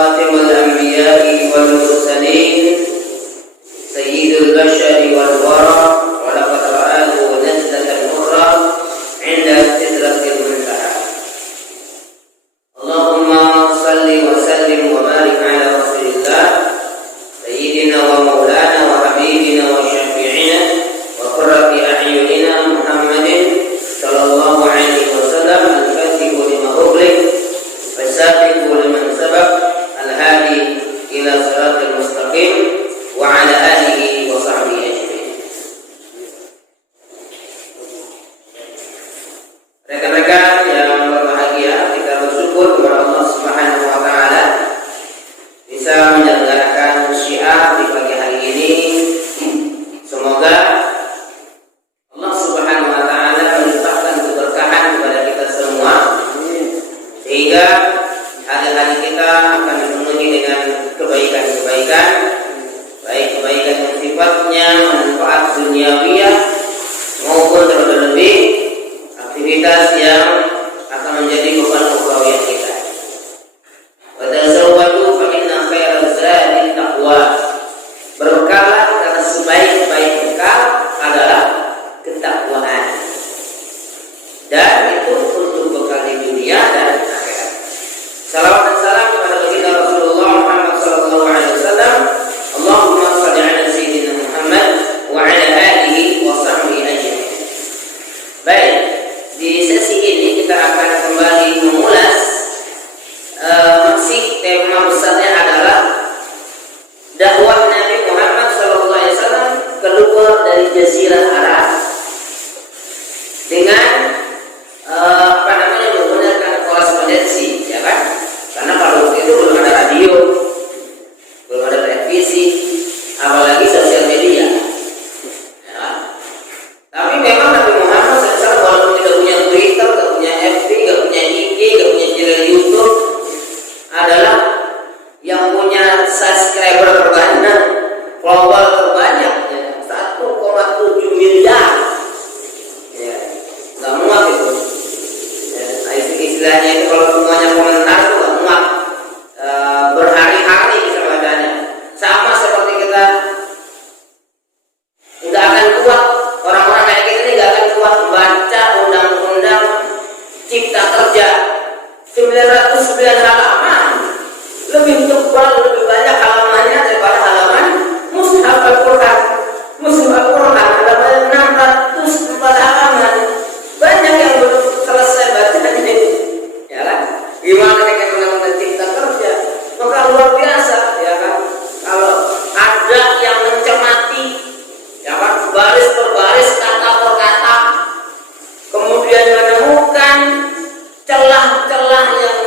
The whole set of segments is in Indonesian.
خاتم الأنبياء والمرسلين سيد البشر والورى ولقد رآه نزلة أخرى عند سدرة المنتهى. اللهم صل وسلم وبارك على رسول الله سيدنا ومولانا وحبيبنا وشفيعنا وقرة أعيننا محمد صلى الله عليه وسلم الفاتح لما أغلق والسابق لمن سبق الهادي إلى صراط المستقيم وعلى آله وصحبه أجمعين. Rekan-rekan yang berbahagia, kita bersyukur kepada Allah Subhanahu wa taala bisa menyelenggarakan syiar di pagi hari ini. Semoga Allah Subhanahu wa taala melimpahkan keberkahan kepada kita semua sehingga hari-hari kita akan dipenuhi dengan kebaikan-kebaikan, baik kebaikan yang sifatnya manfaat duniawiyah maupun terlebih aktivitas yang akan menjadi beban ukhrawiyah kita. Wa tazawwadu fa inna khairaz zadi taqwa. Berbekallah karena sebaik-baik bekal adalah ketakwaan. Dan itu untuk bekal di dunia dan akhirat. Salawat dan salam kepada baginda Rasulullah Muhammad sallallahu alaihi wasallam. Allahumma shalli ala sayyidina Muhammad wa ala alihi wa sahbihi ajma'in. Baik, di sesi ini kita akan kembali mengulas masih tema besarnya adalah dakwah Nabi Muhammad sallallahu alaihi wasallam keluar dari Jazirah Arab dengan menggunakan korespondensi, ya kan? Karena pada waktu itu belum ada radio, belum ada televisi, apalagi sosial media. Ya. Tapi memang Nabi Muhammad SAW walaupun tidak punya Twitter, tidak punya FB, tidak punya IG, tidak punya channel YouTube, adalah yang punya subscriber terbanyak, follower terbanyak, ya, 1,7 miliar. Ya, nggak muat itu. Ya, nah, istilahnya itu kalau semuanya komentar itu nggak muat. Berhari-hari bisa bacanya. Sama seperti kita nggak akan kuat, orang-orang kayak kita ini nggak akan kuat baca undang-undang cipta kerja 909 halaman, lebih tebal, lebih banyak halamannya daripada halaman Mushaf Al-Quran. Mushaf Al-Quran halaman 604 halaman, banyak yang belum selesai bacanya, ya kan? Gimana dengan undang-undang cipta kerja? Maka luar biasa, ya kan? Kalau ada yang mencermati, ya kan, baris per baris, kata per kata, kemudian menemukan celah-celah yang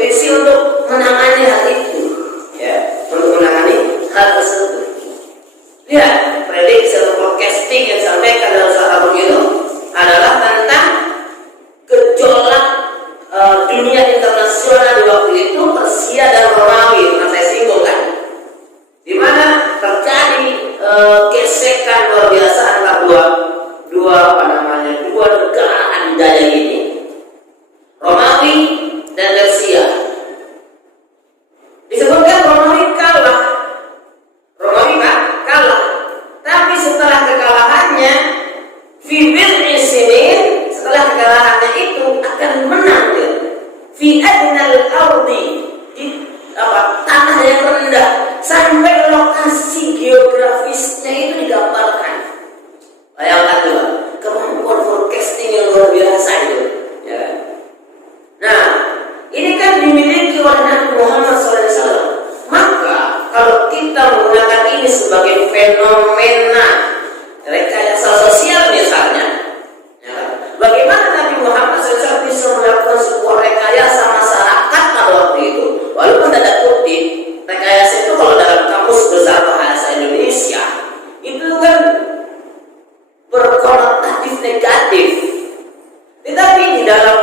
ekspedisi untuk menangani hal itu, ya, untuk menangani hal tersebut. Lihat, prediksi atau forecasting yang disampaikan dalam surat begitu adalah tentang gejolak dunia internasional di waktu itu, Persia dan Romawi, yang saya singgung kan, di mana terjadi gesekan luar biasa antara dua negara adidaya ini, Romawi dan Persia. Disebutkan Romawi kalah, tapi setelah kekalahannya, setelah kekalahannya itu akan menang fi adnal ardi, di tanah yang rendah, sampai lokasi geografisnya itu digambarkan. Bayangkan juga kemampuan forecasting yang luar biasa itu, ya. Nah, ini kan dimiliki oleh Nabi Muhammad SAW. Maka kalau kita menggunakan ini sebagai fenomena rekayasa sosial misalnya, ya, bagaimana Nabi Muhammad SAW bisa melakukan sebuah rekayasa masyarakat pada waktu itu? Walaupun tanda kutip, rekayasa itu kalau dalam kamus besar bahasa Indonesia itu kan berkonotatif negatif, tetapi di dalam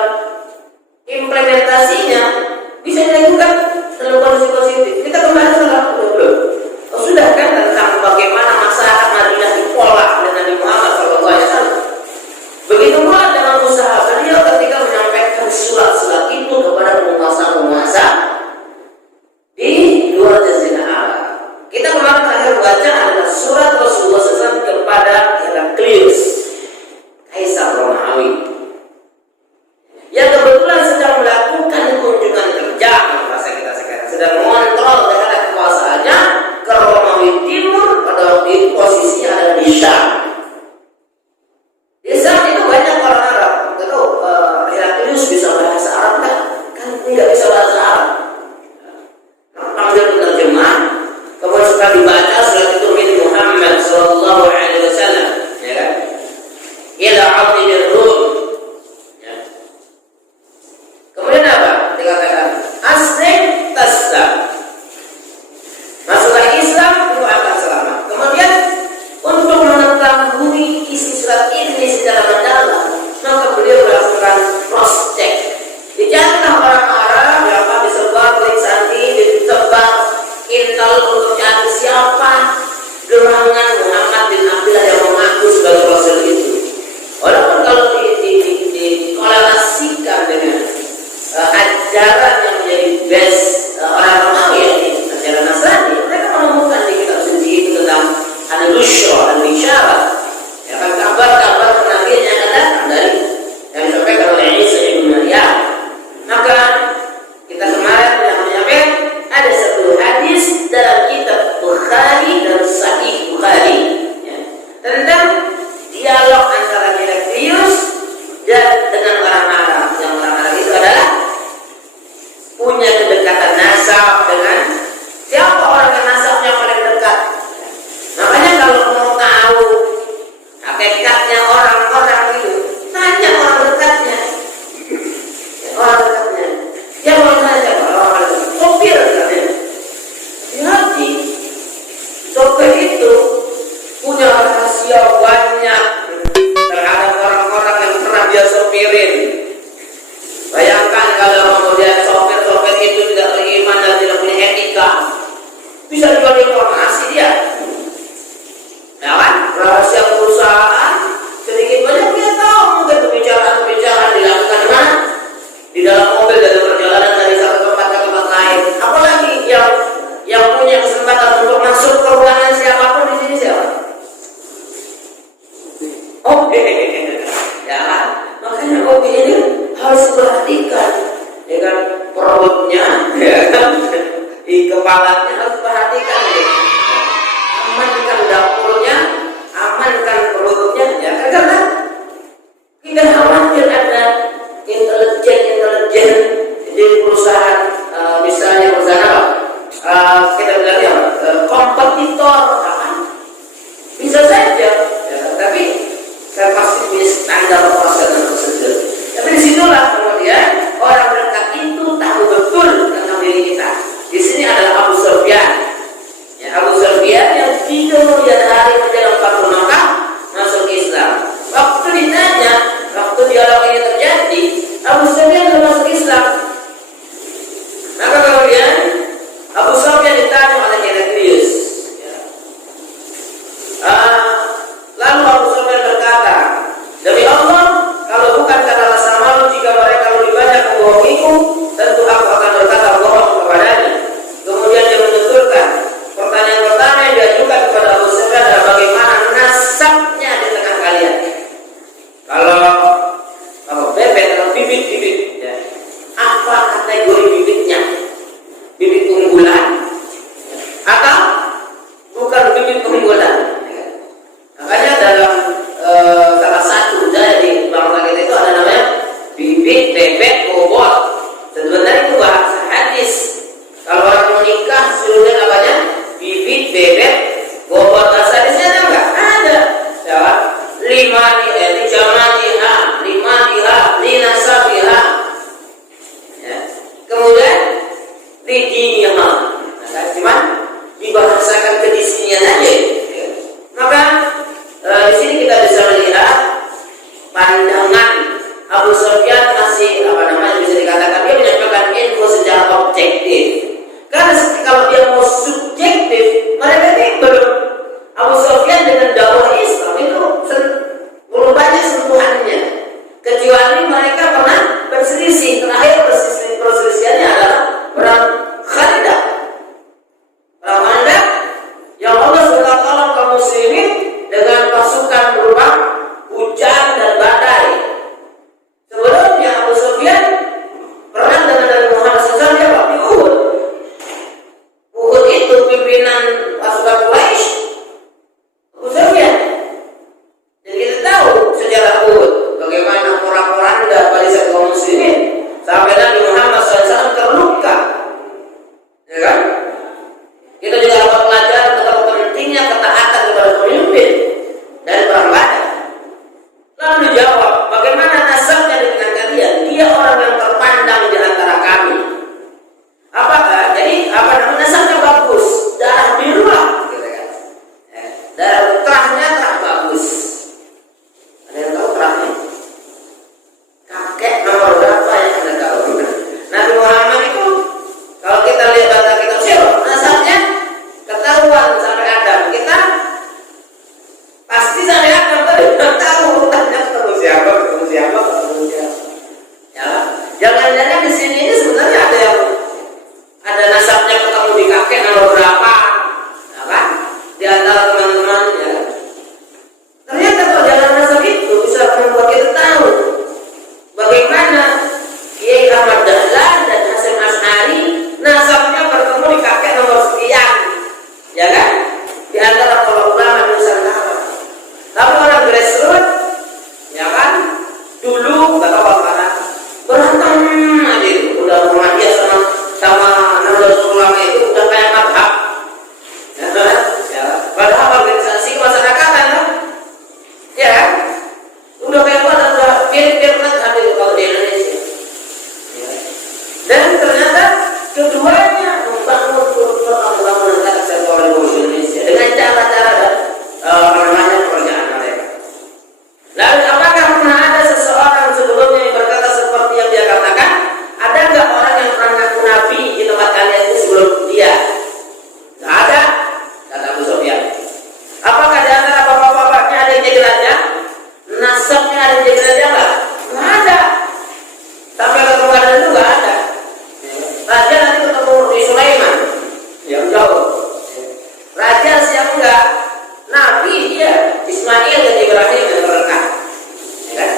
implementasinya bisa dilakukan dalam kondisi positif. Kita kembali dulu. Sudah kan tentang bagaimana masyarakat Madinah dipolak oleh Nabi Muhammad SAW. Begitu pula dalam usaha beliau ketika menyampaikan surat-surat itu kepada penguasa-penguasa di luar Jazirah Arab. Kita kemarin terakhir baca adalah surat Rasulullah SAW kepada Heraklius, Kaisar Romawi, yang kebetulan sedang melakukan kunjungan kerja, bahasa kita sekarang sedang mengontrol terhadap kekuasaannya ke Romawi Timur. Pada waktu itu posisinya ada di Syam. Di Syam itu banyak orang Arab. Tahu Heraklius bisa bahasa Arab kan? Kan tidak bisa bahasa Arab. Ambil penerjemah, kemudian suka dibaca surat itu min Muhammad Sallallahu Alaihi Wasallam, ya kan? Ila abdil Rum. Kemudian apa? Dikatakan aslim taslam, masuklah Islam, itu akan selamat. Kemudian untuk mengetahui isi surat ini secara mendalam, maka beliau melakukan cross check. Dicatat orang Arab yang akan disebar tulisanti, disebar intel untuk cari siapa gerangan Muhammad bin Abdullah yang mengaku sebagai Rasul itu. Walaupun kalau dikorelasikan dengan ajaran yang menjadi base orang Romawi, ajaran Nasrani, mereka menemukan di kitab suci itu tentang an-nusyra dan bisyara, ya kan, kabar-kabar kenabian yang akan datang dari yang disampaikan oleh Isa ibn Maryam. Maka kita kemarin yang menyampaikan ada satu hadis dalam kitab Bukhari dan Sahih Bukhari, ya, tentang dialog antara Heraklius dan dengan orang Arab. Yang orang Arab itu adalah punya kedekatan nasab dengan siapa orang yang nasabnya paling dekat. Makanya kalau mau tahu hakikatnya orang-orang itu, tanya orang dekatnya. Orang dekatnya. Dia mau tanya orang dekatnya. Sopir katanya. Hati-hati. Sopir itu punya rahasia banyak terhadap orang-orang yang pernah dia sopirin. Bayangkan kalau kemudian sopir-sopir itu tidak beriman dan tidak punya etika, bisa dijual informasi dia, ya kan? Rahasia perusahaan sedikit banyak dia tahu. Mungkin pembicaraan dilakukan di mana? Di dalam mobil dalam perjalanan dari satu tempat ke tempat lain. Apalagi yang punya kesempatan untuk masuk ke ruangan siapapun di sini siapa? Oke, ya kan? Makanya kopi ini harus diperhatikan, ya kan, perutnya, ya kan, di kepalanya harus perhatikan, ya. Amankan dapurnya, amankan perutnya, ya kan, karena tidak khawatir ada intelijen di perusahaan, misalnya perusahaan apa, kita bilangnya kompetitor, kan? Bisa saja, ya, tapi saya pasti punya standar operasional tersebut. Tapi disitulah kemudian orang dekat itu tahu betul hadis. Kalau orang mau nikah seluruhnya namanya bibit, bebek, bobot. Bahasa hadisnya ada nggak? Ada. Jawab. Lima diha, linasabiha. Ya. Kemudian lidiniha. Nah, cuman dibahasakan ke disinian aja. Ya. Maka di sini kita bisa melihat pandangan Abu Sufyan masih bisa dikatakan dia menyampaikan info secara objektif. Karena kalau dia mau subjektif, mereka ini belum. Abu Sufyan dengan dakwah Islam itu belum banyak sentuhannya. Kecuali mereka pernah berselisih. Terakhir perselisihannya adalah perang Khandaq. Perang Khandaq yang Allah SWT tolong kaum muslimin dengan pasukan berupa hujan dan badai. Sebelumnya Abu Sufyan perang dengan Nabi Muhammad SAW dia di Uhud. Uhud itu pimpinan pasukan Quraisy Abu Sufyan. Jadi kita tahu sejarah Uhud, bagaimana porak-poranda barisan kaum muslimin sampai Nabi Muhammad SAW terluka. Ya kan? Kita juga dapat pelajaran betapa pentingnya ketaatan kepada pemimpin dari perang Badar. Lalu dijawab, bagaimana nasabnya dengan kalian? Dia orang yang terpandang di antara kami. Apakah? Jadi nasabnya bagus, darah biru lah, gitu kan? Darah terahnya terah bagus. Ada yang tahu terahnya? Kakek nomor berapa yang Anda tahu? Nabi Muhammad itu kalau kita lihat data kitab sirah, nasabnya ketahuan sampai Adam. Kita pasti sampai Adam tadi tidak tahu urutannya ketemu siapa. Ya, jangan-jangan di sini ini sebenarnya ada nasabnya ketemu di kakek nomor berapa, ya kan? Di antara teman-teman, ya. Ternyata perjalanan nasab itu bisa membuat kita tahu bagaimana Kiai Ahmad Dahlan dan Hasyim Asy'ari nasabnya bertemu di kakek nomor sekian, ya kan? Di antara para ulama Nusantara. Tapi orang grassroots, ya kan? Dulu nggak tahu apa berantem aja itu, udah Muhammadiyah sama Nahdlatul Ulama itu udah kayak madhab, ya. Padahal organisasi kemasyarakatan kan, ya kan? Udah kayak udah mirip madhab itu kalau di Indonesia. Ya. Dan ternyata keduanya membangun pembangunan kesatuan Republik Indonesia dengan cara-cara dan pekerjaan mereka. Lalu apakah pernah ada seseorang sebelumnya yang berkata seperti yang dia katakan? Ada nggak orang yang pernah ngaku nabi di tempat kalian itu sebelum dia? Nggak ada, kata Abu Sufyan. Apakah di antara bapak-bapaknya ada yang jadi raja? Nasabnya ada yang jadi raja nggak? Nggak ada. Sampai ketemu itu nggak ada. Raja nanti ketemu di Sulaiman, yang jauh. Raja siapa enggak? Nabi dia, Ismail dan Ibrahim yang berkah. Ya kan?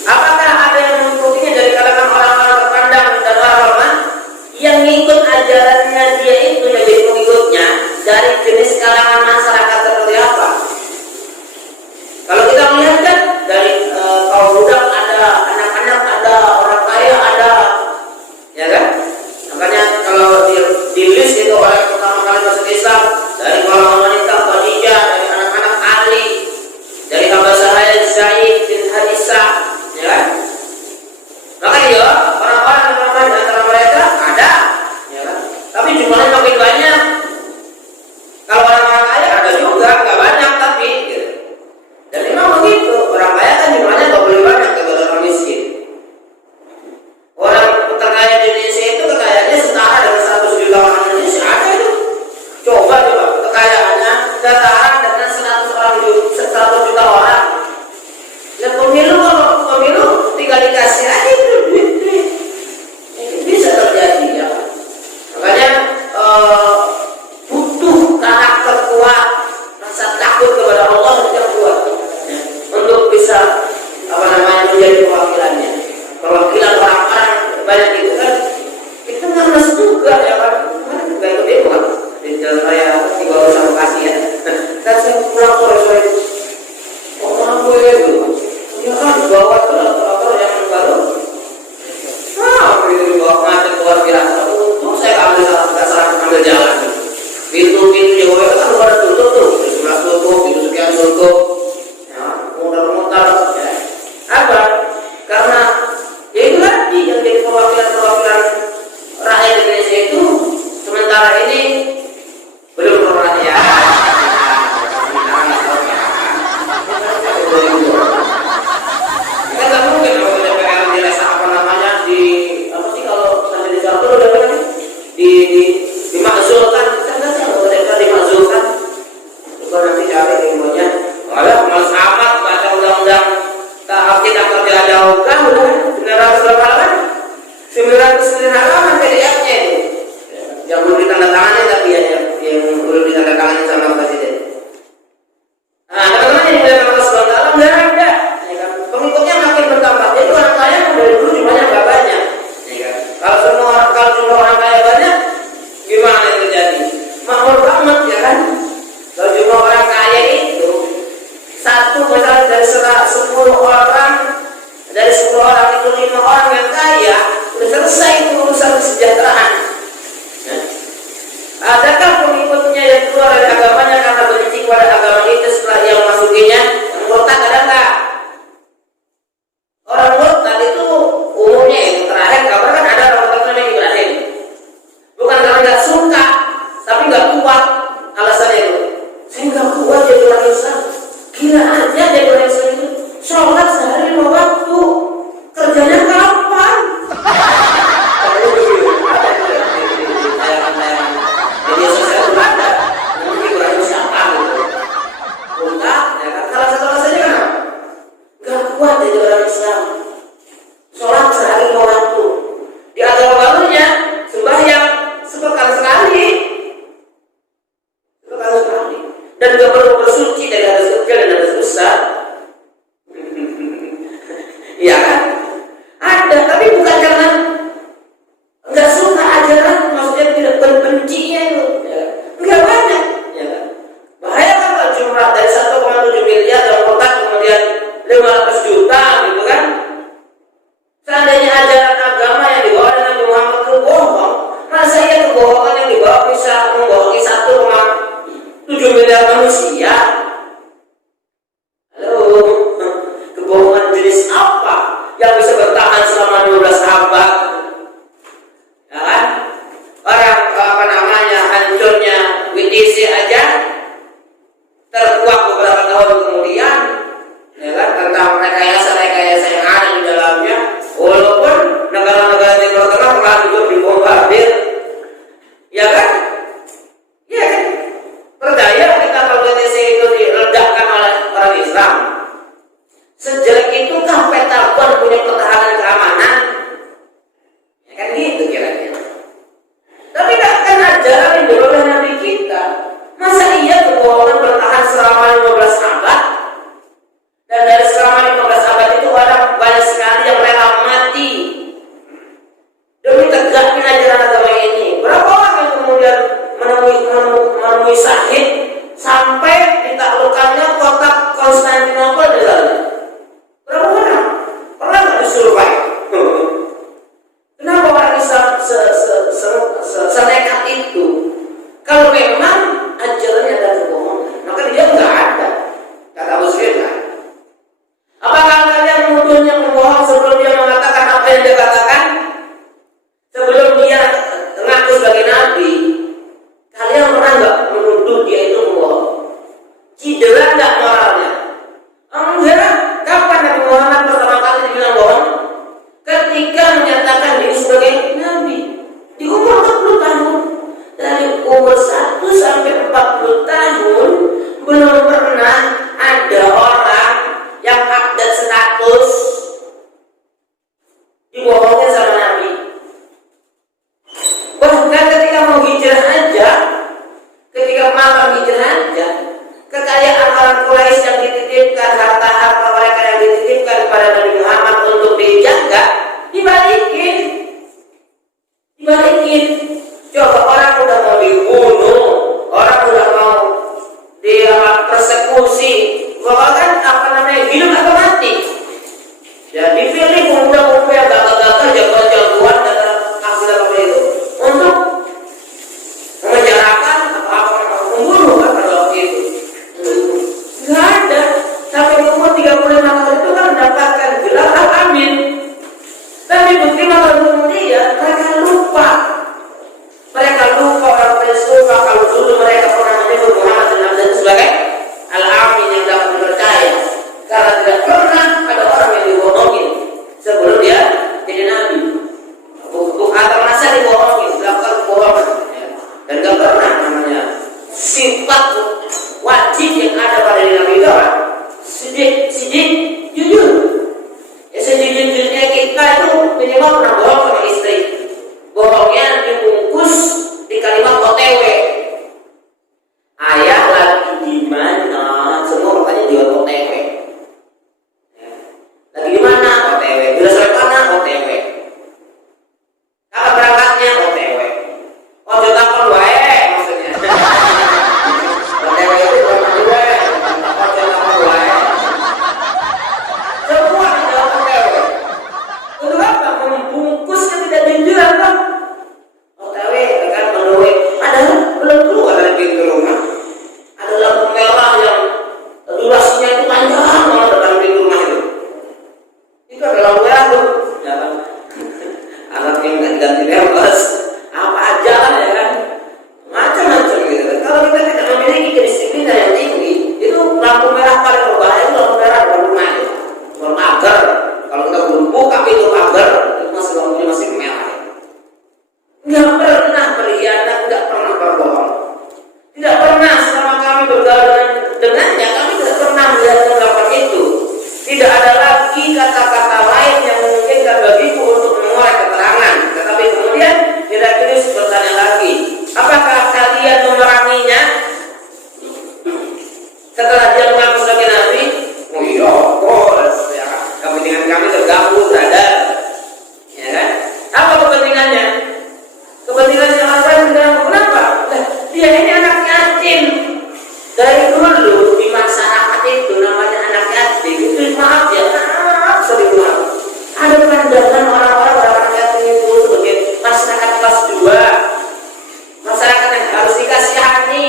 Apakah ada yang mengikutinya dari kalangan orang-orang terpandang dan orang-orang yang ngikut ajarannya dia itu yang jadi pengikutnya dari jenis kalangan masyarakat seperti apa? Kalau kita melihat kan dari kaum budak ada, anak-anak ada, orang kaya ada, ya kan? Makanya kalau di list itu orang yang pertama kali masuk Islam dari kalangan wanita Khadijah, dari anak-anak Ali, dari Abu Sahaya Zaid bin Hadisah, ya kan? Makanya orang-orang yang pertama di antara mereka ada, ya kan? Tapi jumlahnya makin banyak. Kalau orang-orang kaya ada juga. hijrah aja, ketika malam hijrah aja, kekayaan orang Quraisy yang dititipkan, harta-harta mereka yang dititipkan kepada Nabi Muhammad untuk dijaga, dibalikin. Coba orang udah mau dibunuh, orang udah mau dia persekusi, bahkan hidup atau mati. Ya dipilih pemuda-pemuda yang gagal-gagal, jagoan-jagoan dalam akhirat apa itu untuk menjarakan apa membunuh kan pada waktu itu. Nggak ada. Sampai umur 35 tahun itu kan mendapatkan gelar Al-Amin. Tapi bukti tahun kemudian mereka lupa orang Rasulullah kalau dulu mereka pernah menyebut Muhammad bin Abdullah sebagai Al-Amin yang dapat dipercaya, karena tidak pernah ada orang yang dibohongin sebelum dia jadi nabi. Bukti atau masa dibohongin, dilakukan kebohongan, dan tidak pernah namanya sifat wajib yang ada pada diri nabi itu sidik jujur. Ya sejujurnya kita itu minimal pernah bohong sama istri. Bohongnya dibungkus di kalimat OTW. Ayah lagi di mana? Semua makanya juga OTW. Ya. Lagi di mana? OTW. Udah sampai mana? OTW. Kapan berangkatnya? OTW. Oh juta kon wae maksudnya. OTW itu berapa wae? Oh juta kon wae. Semua adalah OTW. Untuk apa? Membungkus yang tidak jujur apa? OTW akan menuai. Padahal belum keluar dari pintu rumah. Ada lampu merah yang durasinya itu panjang banget dalam pintu rumah itu. Itu adalah lampu merah tuh. Ya kan? Anak yang ganti bebas. Apa aja lah ya kan? Macam-macam gitu. Kalau kita tidak memiliki kedisiplinan yang tinggi, itu lampu merah paling berbahaya itu lampu merah dalam rumah itu. Kalau pagar, kalau kita belum buka pintu pagar, itu masih lampunya masih merah. Nggak pernah berkhianat, nggak pernah berbohong. Tidak pernah selama kami bergaul dengannya, kami tidak pernah melihat ungkapan itu. Tidak ada lagi kata-kata lain yang memungkinkan bagiku untuk mengurai keterangan. Tetapi kemudian Heraklius bertanya lagi, apakah kalian memeranginya setelah dia mengaku sebagai nabi? Oh iya, ya. Kepentingan kami tergabung, brother. Ya kan? Apa kepentingannya? Kepentingan yang apa? Kenapa? Dia ini anak yatim. Dari dulu di masyarakat itu namanya anak yatim. Itu maaf ya, sering maaf. Ada pandangan orang-orang anak yatim itu sebagai masyarakat kelas 2, masyarakat yang harus dikasihani,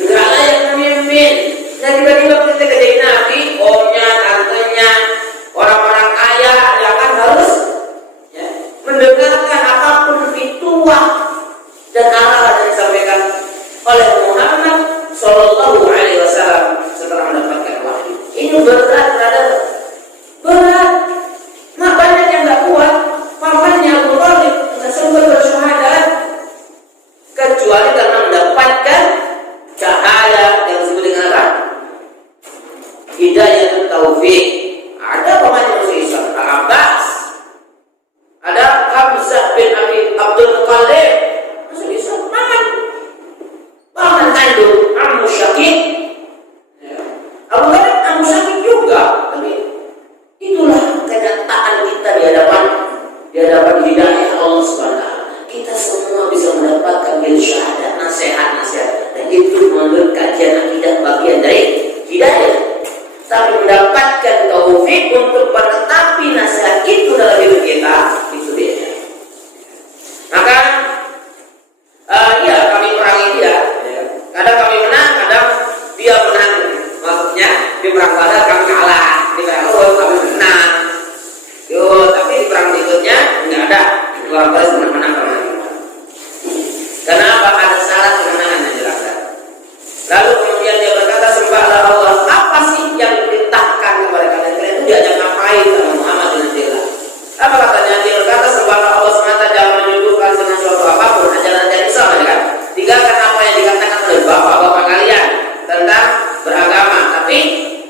enggak layak memimpin. Nah tiba-tiba kita jadi nabi, omnya, tantenya, orang-orang kaya, ya kan harus ya, mendengarkan apapun fituah dan arahan yang disampaikan oleh Muhammad Sallallahu Alaihi Wasallam setelah mendapatkan wahyu. Ini berat, berat. Mak banyak yang nggak kuat, pamannya Abu Thalib nggak sempat bersyahadat kecuali karena mendapatkan cahaya yang disebut dengan apa? Hidayah taufik. Ada pamannya masih Islam, Abbas. Ada Hamzah bin Abdul Muttalib. Masih Islam, paman kandung Abu Syakib. Abu Talib Abu Syakib juga. Tapi itulah kenyataan kita di hadapan hidayah Allah Subhanahu. Kita semua bisa mendapatkan syahadat, nasihat, dan itu menurut kajian akidah bagian dari hidayah. Tapi mendapatkan taufik untuk menetapi nasihat itu dalam hidup kita, itu beda. Maka ya kami perangi dia. Kadang kami menang, kadang dia menang. Maksudnya di perang Badar kami kalah, di perang Uhud kami menang. Tapi di perang berikutnya nggak ada. Orang Quraisy menang kami. Kenapa? Ada syarat kemenangan yang jelaskan. Lalu kemudian dia berkata, sembahlah Allah. Apa sih yang diperintahkan kepada kalian? Kalian itu diajak ngapain sama Muhammad bin Abdullah? Apa katanya? Dia berkata, sembahlah Allah semata, jangan menyuguhkan dengan suatu apapun. Ajaran Islam, ya kan? Tinggalkan apa yang dikatakan oleh bapak-bapak kalian tentang beragama. Tapi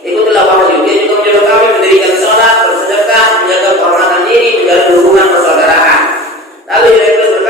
ikutilah wahyu. Dia juga menyuruh kami mendirikan sholat, bersedekah, menjaga kehormatan diri, menjalin hubungan persaudaraan. Lalu dia berkata,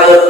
kalau